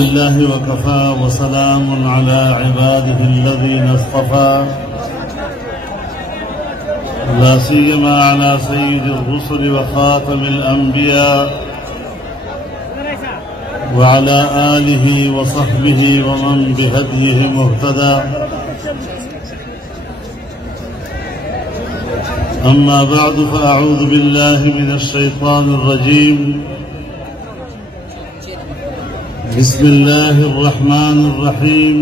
لله وكفى وسلام على عباده الذين اصطفى لا سيما على سيد الرسل وخاتم الأنبياء وعلى آله وصحبه ومن بهديه مهتدى أما بعد فأعوذ بالله من الشيطان الرجيم بسم الله الرحمن الرحيم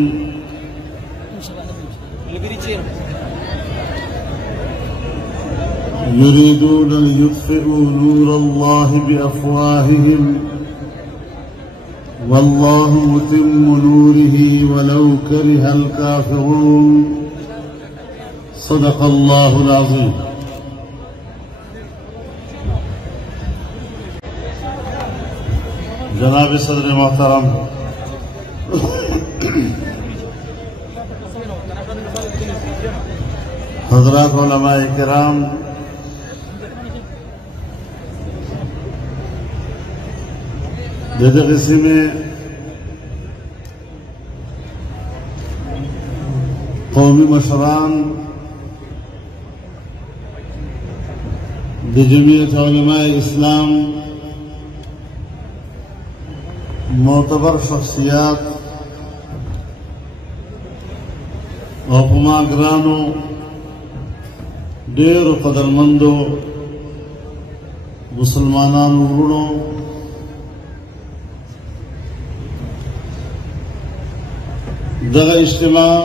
يريدون ليطفئوا نور الله بأفواههم والله متم نوره ولو كره الكافرون صدق الله العظيم. جناب صدر محترم حضرات علماء کرام دغه سیمه قومي مشران د جمعیت علماء اسلام معتبر شخصیات او پما ګرانو ډېرو قدرمندو مسلمانانو وروڼو دغه اجتماع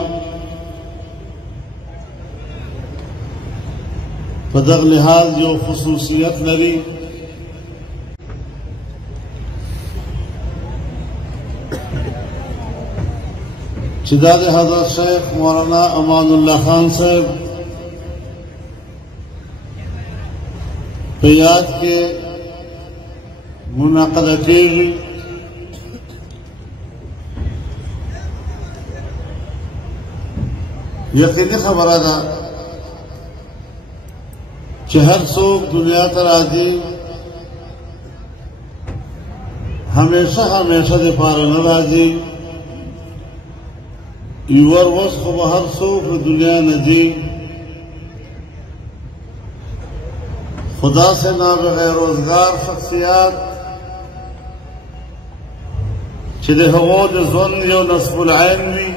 په دغه لحاظ یو خصوصیت لري چې دا د حضرت شیخ مولانا امان الله خان صاحب په یاد کې منعقده کېږي. یقیني خبره ده چې هر څوک دنیا ته راځي همیشه د پاره نه راځي. یور وس خو به هر څوک د دنیا نه ځي، خدا سے نابغیر روزگار شخصیات چې د هغو د ژوند یو نصب العین وي،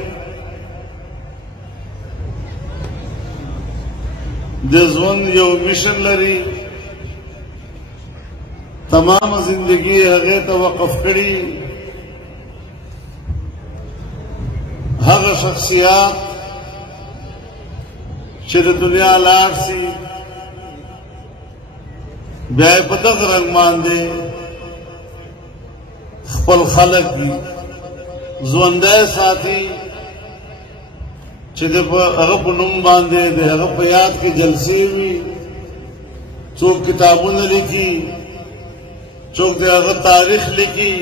د ژوند یو میشن لري، تمام زندگی هغې ته وقف کړي. هغه شخصیات چې د دنیا لاړ شي بیا یې په دغه رنګ باندې خپل خلک ژوندی ساتي چې د هغه په نوم باندې د هغه په یاد کې جلسې وي، څوک کتابونه لیکي، څوک د هغه تاریخ لیکي.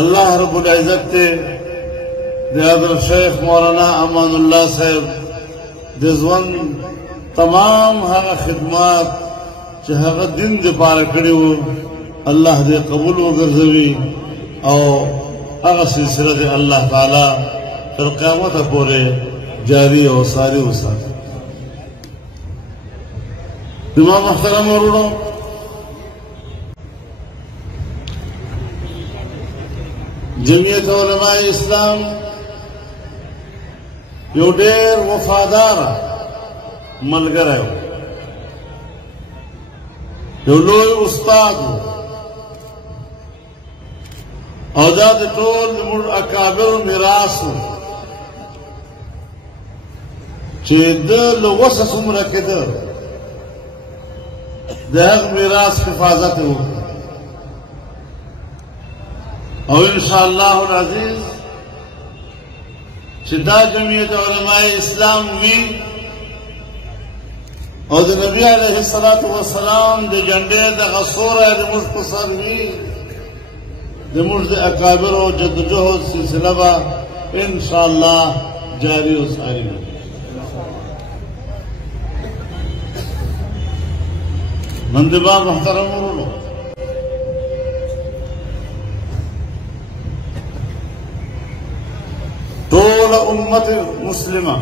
الله رب العزت ته د حضرت شیخ مولانا امان الله صاحب د ژوند تمام هغه خدمات چې هغه دین دپاره کړي وو الله دې قبول وګرځوي او هغه سلسله د الله تعالی تر قیامته پورې جاری او ساری وساتي. زما محترم وروڼو، جمعیت علماء اسلام یو ډېر وفادار ملګری و، یو لوی استاد و او دا د ټول زموږ اکابرو میراث و چې ده له وسه څومره کېده د هغه میراث حفاظت یې وکړه او انشاءالله العزیز چې دا جمعیت علماء اسلام وي او د نبی علیه الصلاة والسلام د جنډې دغه سوری د موږ په سر وي، د موږ د اکابرو جدوجهد سلسله به انشاءالله جاری و ساری وي. منتبه محترم ورونو، टोला उम्मत मुस्लिमा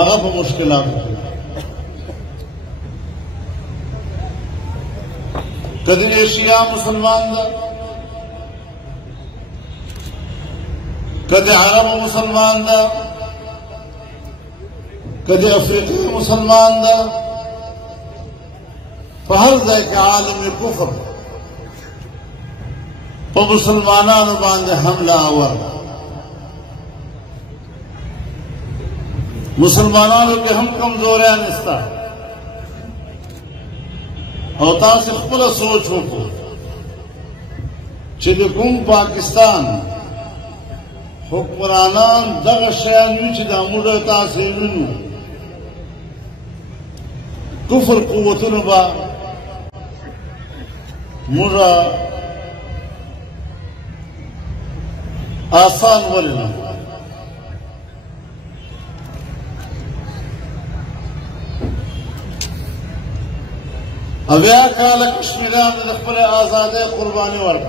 अगब मुश्किलात कदी एशिया मुसलमान दा कदी अरब मुसलमान दा कदी अफ्रीका मुसलमान दा हर जय के आलम कुफर पर मुसलमानों बांधे हमला आवर मुसलमानों के हम कमजोर है निस्ता होता से खुद सोच हो को चिदकुम पाकिस्तान हुक्मरानान दग शयानी चिदा मुडता से मिनु कुफर कुव्वतुन बा मुरा आसान वरना अव्या काल कश्मीरा में आजादे कुर्बानी वर्क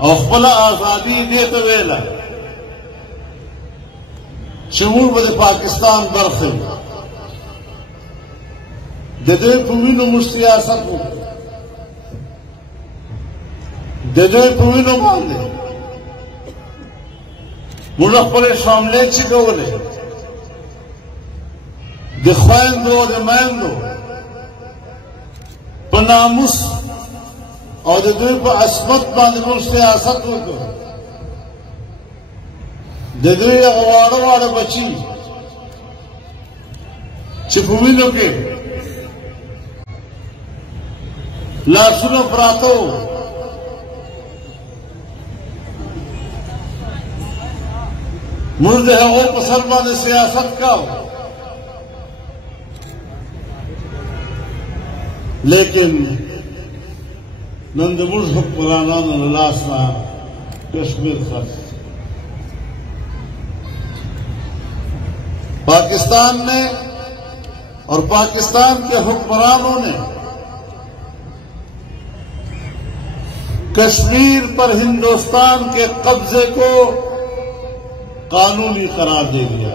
और खपल आजादी दे तो वेला शमूल बदे पाकिस्तान बरखे दे पुवीनो मुस्तियासत को दे पुवीनो बांधे मुल्क पर शामले चिकोले दिखाएंदो दे मैंदो पनामुस और दे पर अस्मत बांधे मुस्तियासत को दे अगवाड़ बची चिपुवीनो के लाशुनो प्रातो मुर्द है वो मुसलमान सियासत का लेकिन नंदमुर्ज हुक्मराना लाशना कश्मीर खर्च पाकिस्तान ने और पाकिस्तान के हुक्मरानों ने कश्मीर पर हिंदुस्तान के कब्जे को कानूनी करार दे दिया।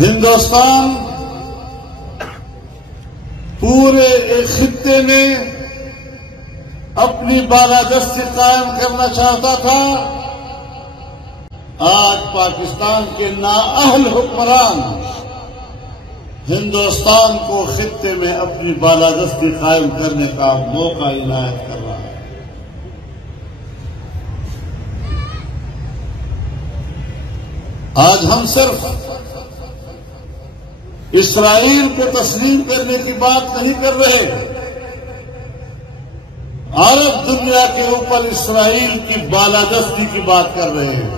हिंदुस्तान पूरे एक खित्ते में अपनी बालादस्ती कायम करना चाहता था। आज पाकिस्तान के नाअहल हुक्मरान हिंदुस्तान को खित्ते में अपनी बालादस्ती कायम करने का मौका इनायत कर रहा है। आज हम सिर्फ इस्राइल को तस्लीम करने की बात नहीं कर रहे, अरब दुनिया के ऊपर इस्राइल की बालादस्ती की बात कर रहे हैं।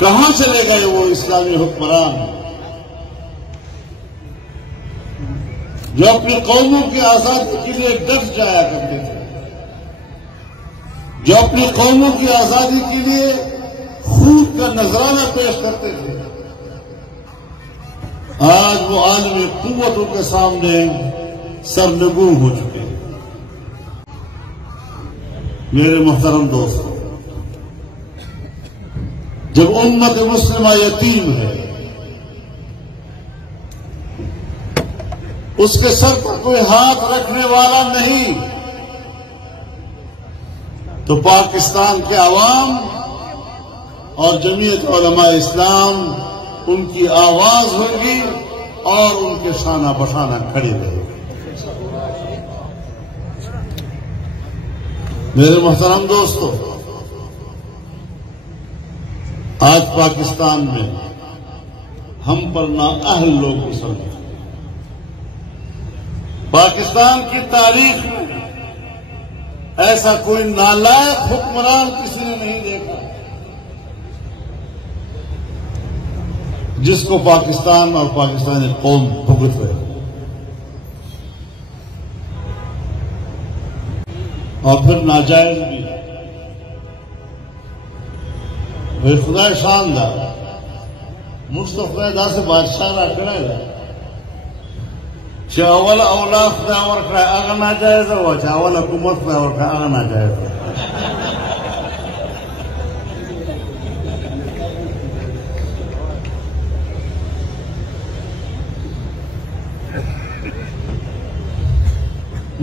कहां चले गए वो इस्लामी हुक्मरान जो अपनी कौमों की आजादी के लिए डट जाया करते थे, जो अपनी कौमों की आजादी के लिए खून का नजराना पेश करते थे। आज वो आलमी कुव्वतों के सामने सरनगू हो चुके हैं। मेरे मोहतरम दोस्तों, जब उम्मत मुस्लिमा यतीम है, उसके सर पर कोई हाथ रखने वाला नहीं, तो पाकिस्तान के अवाम और जमीयत उलमा इस्लाम उनकी आवाज होगी और उनके शाना बशाना खड़ी रहेगी। मेरे मोहतरम दोस्तों, आज पाकिस्तान में हम पर नाअहल लोग मुसलमान। पाकिस्तान की तारीख में ऐसा कोई नालायक हुक्मरान किसी ने नहीं देखा जिसको पाकिस्तान और पाकिस्तानी कौम भुगत रहे और फिर नाजायज भी। وی خدای شان دا موږ ته خدای داسې بادشاه راکړی دی چې اول اولاد خدای ورکړی هغه ناجایزه وه چې اول حکومت خدای ورکړی هغه ناجایزه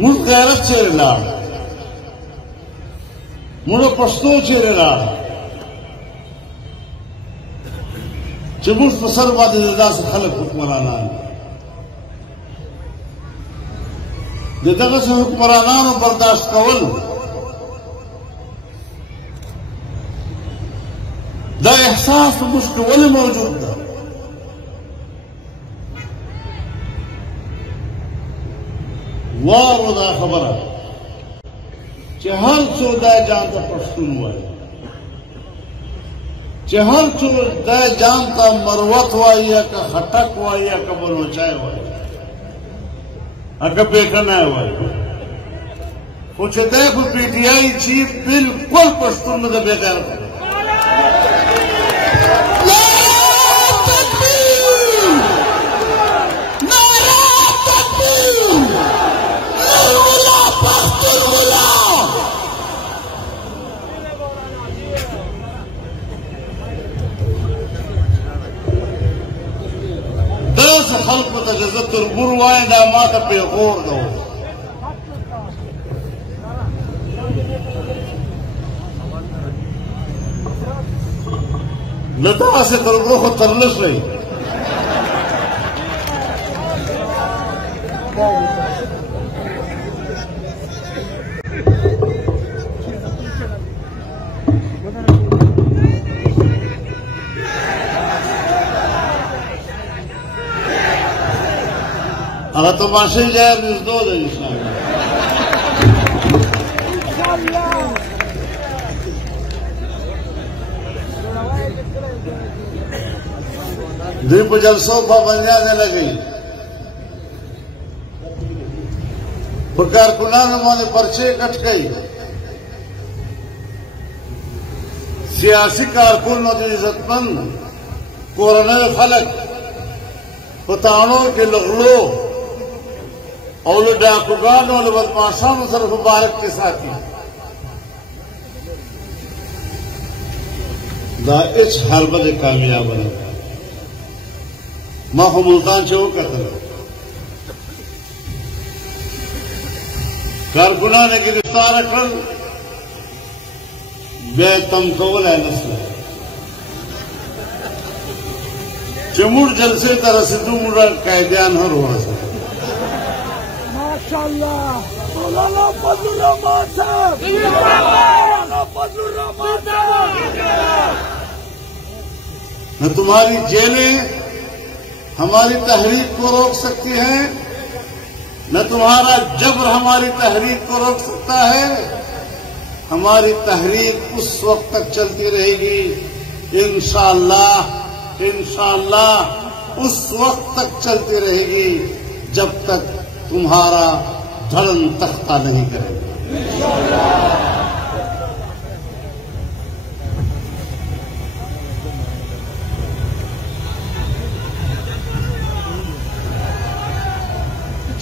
موږ غیرت چیرې لاړ موږ پښتو چیرې لاړ چې موږ په سر باندې داسې خلک حکمرانان د دغسې حکمرانانو برداشت کول دا احساس په موږ کې ولې موجود ده وارو دا خبره چې هر څو دا جان ته پښتون وایي چې هر څو دا جان ته مروت وایي یا که خټک وایي یا که بلوچای وایي اگه بیکنه وایي خو چې دی خو پی ټي آی چې بلکل پښتون نه ده بېغیرت داسې خلکو ته چې زه تربور وایم دا ما ته پیغور ده له داسې تربور خو ترلس دی هغه تماشې ځای نږدې ده انشاءالله دوی په جلسو پابندیانې لګوي په کارکونانو باندې پرچې کټ کوي سیاسي کارکونو د عزتمند کورنیو خلک په تاڼو کې لغلو او له ډاکوګانو او له بدماشانو سره په بارک کې ساتي دا هیڅ حربه د کامیابه نه ما خو ملتان چې وکتل کارکونان یې ګرفتار کړل بیا یې تم کولی نه شول چې موږ جلسې ته رسېدو موږ قیدیان هم ورسېدل ماشاءالله مولانا فضل الرحمان صاحب مولانا فضل الرحمان صاحب نہ تمہاری جیلیں ہماری تحریک کو روک سکتی ہیں نہ تمہارا جبر ہماری تحریک کو روک سکتا ہے ہماری تحریک اس وقت تک چلتی رہے گی انشاءاللہ انشاءاللہ اس وقت تک چلتی رہے گی جب تک تمہارا دھڑن تختہ نہیں کرے گا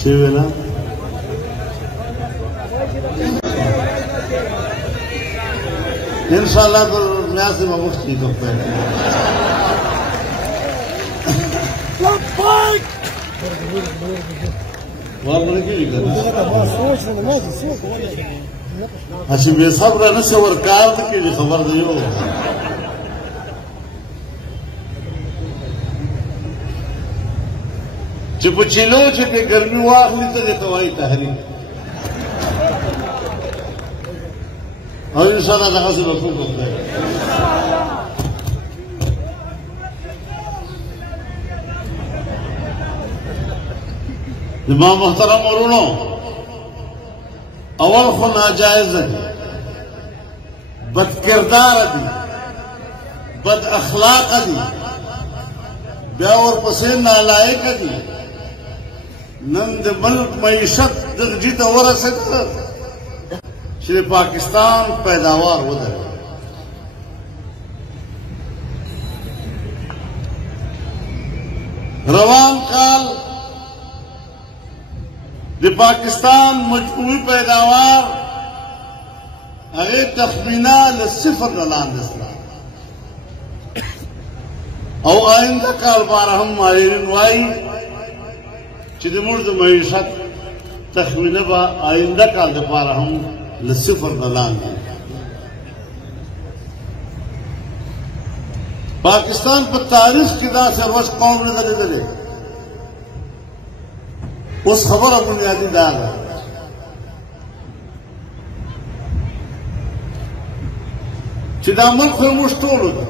چیوینا انشاءاللہ تو نیاسی میں مفتی کو پہلے والله کې اسی به صبر نه څور کار کې خبر دی یو چې په چلو چې په ګرمي واخلي ته د توای تحریک او ان شاء الله دغه څه به وکړي امام محترم ورونو اول خو ناجائز دی بد کردار دی بد اخلاق دی بیا ورپسې نالایق دی نن د ملک معیشت درجې ته ورسېده چې پاکستان پیداوار ودرېد روان کال د پاکستان مجموعی پیداوار هغه تخمینه له صفر نه لاندې شوه او آئنده کال باره هم ماهرین وایي چې زموږ د معیشت تخمینه به آئنده کال دپاره هم له صفر نه لاندې پاکستان په تاریخ کې داسې روش قوم نه ده لیدلې اوس خبره بنیادي دا ده چې دا ملک خو موږ ټولو ده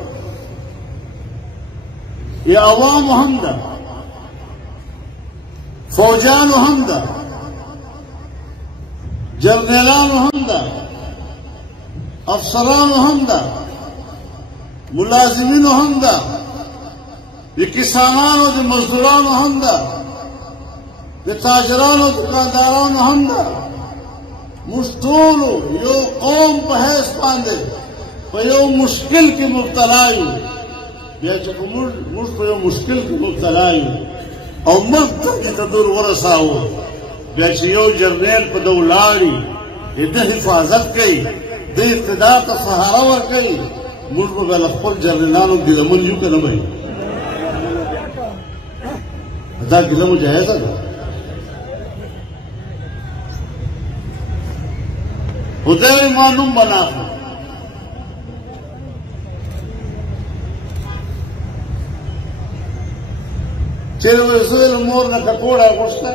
یا عوامو هم ده فوجانو هم ده جرنیلانو هم ده افسرانو هم ده ملازمینو هم ده د کسانانو د مزدورانو هم ده د تاجرانو دکاندارانو هم ده موږ ټولو یو قوم په حیث باندې په یو مشکل کې مبتلا یو بیا چې موږ په یو مشکل کې مبتلا یو او ملک ته تدور ورساوه بیا چې یو جرنیل په ده ولاړي د ده حفاظت کوي د اقتدار ته سهاره ورکوي موږ به له خپل جرنیلانو ګیلمن یو که نه به دا ګیله مو جایزه ده خدای ما نوم به نه اخلم چیرې وایي زه له مور نه ککوړه اغوښته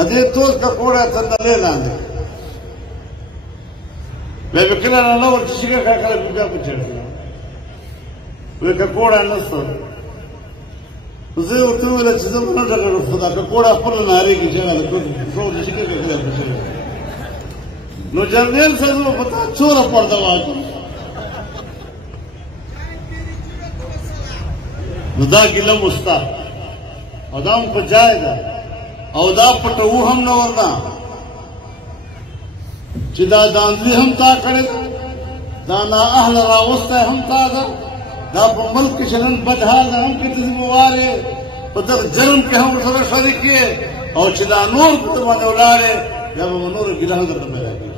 ا دې تود ککوړه تندلې لاندې بیا به کله رانه ورته شګه کړه کله به بیا پوښتنه وایي ککوړه نشته زه ورته وویل چې زه به نه ډغېږم خو دا ککوړه خپله نارېږي چې هغه د ټول شګه کړه پوښتنه نو جرنیل صاحب به په تا څوره پرده واچوم نو دا ګیله مو شته او دا هم په جای ده او دا پټوو هم نه ورنه چې دا داندلي هم تا کړې ده دا نااهله راوستی هم تا ده دا په ملک کې چې نن بد حال ده هم که ته ذموار یې په دغه جرم کې هم ورسره شریک یې او چې دا نور په ته باندې ولاړې بیا به نوره ګیله هم درته پیدا کېږي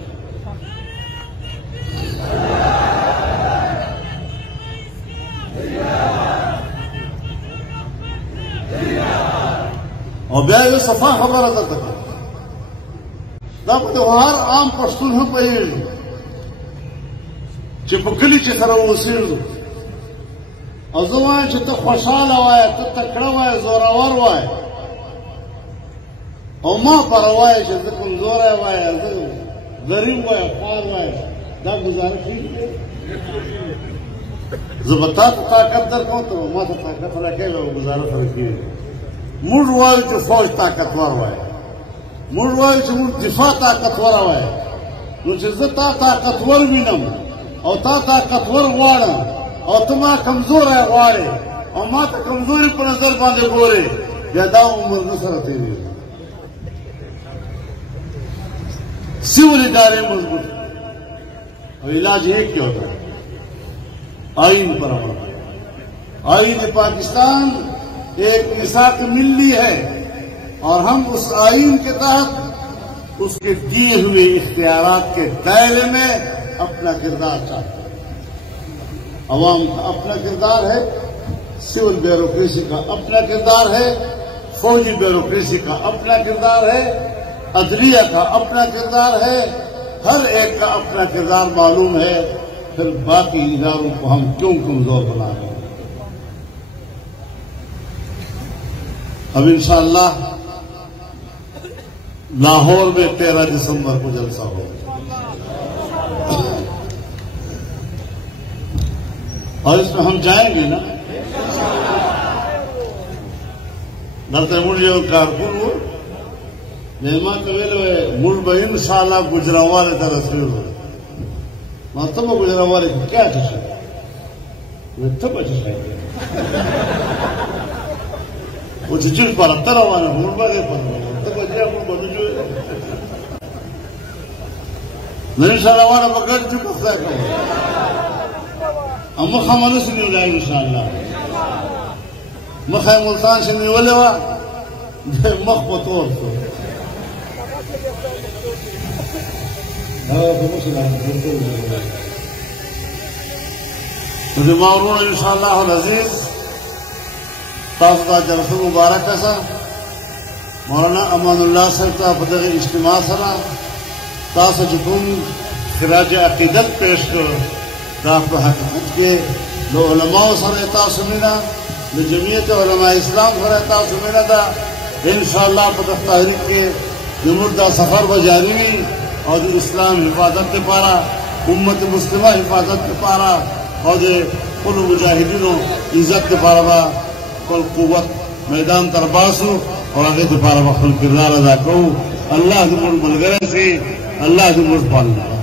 او بیا یو صفا خبره درته کوم دا به د هر عام پښتون هم پوهېږي چې په کلي چې سره اوسېږو او زه وایم چې ته خوشحاله وایه ته تکړه وایه زورور وایه او ما پره وایه چې زه کمزوری وایه زه ضریب وایه خوار وایه دا ګزاره کېږي زه به تا ته طاقت درکوم ته به ما ته طاقت راکوې به ګزاره سره کېږي موږ وایو چې فوج طاقتور وایي موږ وایو چې موږ دفاع طاقتوره وایي نو چې زه تا طاقتور وینم او تا طاقتور غواړم او ته ما کمزوری غواړې او ما ته کمزوري په نظر باندې ګورې بیا دا عمر نه سره تېرېږي सिविल इदारे मजबूत और इलाज एक क्या होता है आइन पर अमल आइन पाकिस्तान एक मिसाक मिल्ली है और हम उस आइन के तहत उसके दिए हुए इख्तियारात के दायरे में अपना किरदार चाहते हैं अवाम का अपना किरदार है सिविल ब्यूरोक्रेसी का अपना किरदार है फौजी ब्यूरोक्रेसी का अपना किरदार है अदलिया का अपना किरदार है हर एक का अपना किरदार मालूम है फिर बाकी इदारों को हम क्यों कमजोर बना रहे हैं अब इंशाअल्लाह लाहौर में 13 दिसंबर को जलसा होगा और इसमें हम जाएंगे ना डरते मुझे कारकुन हो मेहमान कवेले मुल्क इंशाअल्लाह गुजरावाले तरह से मतलब गुजरावाले क्या चीज़ वो तब अच्छा वो चीज़ पर तरह वाले मुल्क वाले पर तब अच्छा मुल्क बदल जो नहीं इंशाअल्लाह वाला मगर जो पता है हम खामोश नहीं रहेंगे इंशाअल्लाह مخه ملتان چې نیولې وه د مخ په تور شو زما ورونه انشاءالله العزیز تاسو ته جلسه مبارکه ده مولانا امان الله صاحب ته په دغه اجتماع سره تاسو چې کوم خراج عقیدت پیش کړ دا په حقیقت کې د علماو سره تاسو مینه د جمعیت علماء اسلام سره تاسو مینه ده انشاءالله په دغه تحریک کې زموږ دا سفر به جاري وي او د اسلام حفاظت لپاره امت مسلمه حفاظت لپاره او د خپلو مجاهدینو عزت لپاره به خپل قوت میدان ته راباسو او هغې دپاره به خپل کردار ادا کوو الله زموږ ملګری سي الله زموږ پالنه